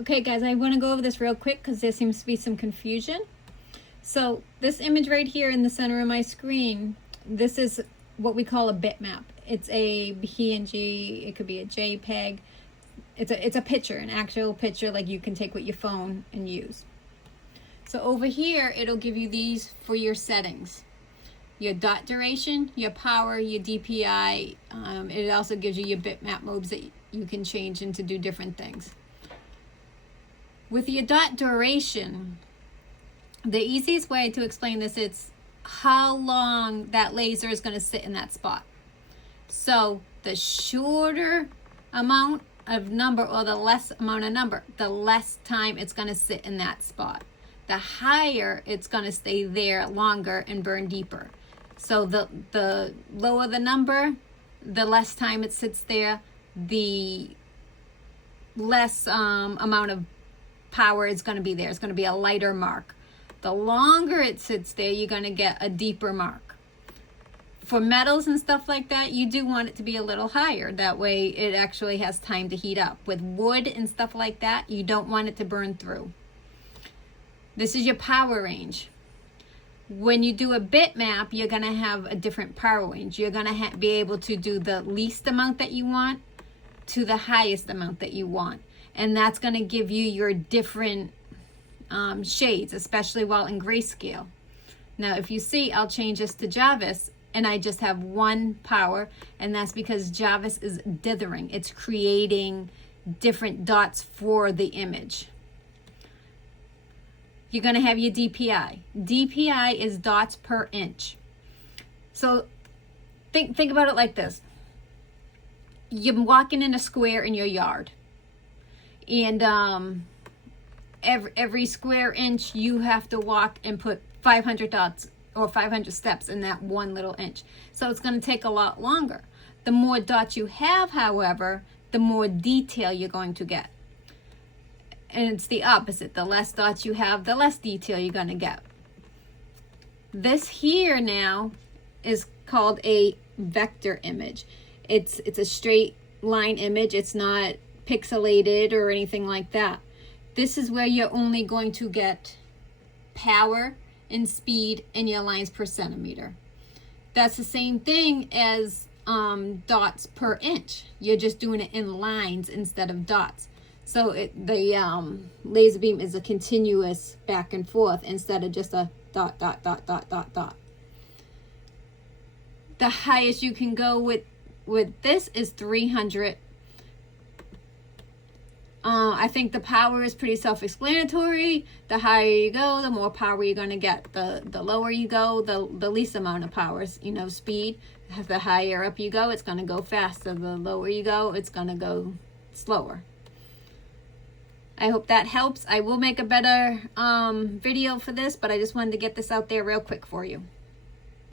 Okay guys, I want to go over this real quick because there seems to be some confusion. So this image right here in the center of my screen, this is what we call a bitmap. It's a PNG, it could be a JPEG. It's a picture, an actual picture like you can take with your phone and use. So over here, it'll give you these for your settings. Your dot duration, your power, your DPI. It also gives you your bitmap modes that you can change and to do different things. With your dot duration, the easiest way to explain this is how long that laser is going to sit in that spot. So the shorter amount of number or the less amount of number, the less time it's going to sit in that spot. The higher it's going to stay there longer and burn deeper. So the lower the number, the less time it sits there, the less amount of power is going to be there. It's going to be a lighter mark. The longer it sits there, you're going to get a deeper mark. For metals and stuff like that, you do want it to be a little higher. That way it actually has time to heat up. With wood and stuff like that, you don't want it to burn through. This is your power range. When you do a bitmap, you're going to have a different power range. You're going to be able to do the least amount that you want to the highest amount that you want. And that's going to give you your different shades, especially while in grayscale. Now, if you see, I'll change this to Jarvis, and I just have one power, and that's because Jarvis is dithering. It's creating different dots for the image. You're going to have your DPI. DPI is dots per inch. So think about it like this. You're walking in a square in your yard, and every square inch you have to walk and put 500 dots or 500 steps in that one little inch. So it's going to take a lot longer. The more dots you have, however, the more detail you're going to get. And it's the opposite. The less dots you have, the less detail you're going to get. This here now is called a vector image. It's a straight line image. It's not pixelated or anything like that. This is where you're only going to get power and speed in your lines per centimeter. That's the same thing as dots per inch. You're just doing it in lines instead of dots. So the laser beam is a continuous back and forth instead of just a dot, dot, dot, dot, dot, dot. The highest you can go with this is 300. I think the power is pretty self-explanatory. The higher you go, the more power you're going to get. The lower you go, the least amount of power. You know, speed. The higher up you go, it's going to go faster. The lower you go, it's going to go slower. I hope that helps. I will make a better video for this, but I just wanted to get this out there real quick for you.